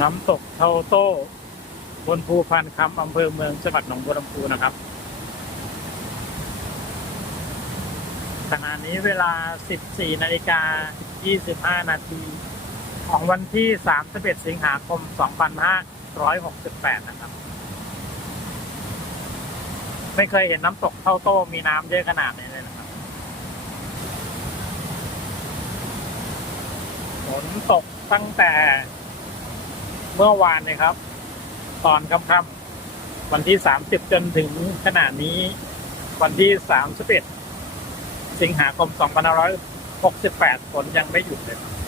น้ำตกเทาโต้บนภูพันคำอำเภอเมืองจังหวัดหนองบัวลำพูนะครับขณะนี้เวลา 14 นาฬิกา 25 นาทีของวันที่ 31 สิงหาคม 2568 นะครับ ไม่เคยเห็นน้ำตกเท่าโต้มีน้ำเยอะขนาดนี้เลยนะครับ ฝนตกตั้งแต่ มื่อวานเลยครับ ตอนค่ำๆวันที่ 30 จนถึงขณะนี้ วันที่ 31 สิงหาคม 2568 ฝนยังไม่หยุดเลยครับ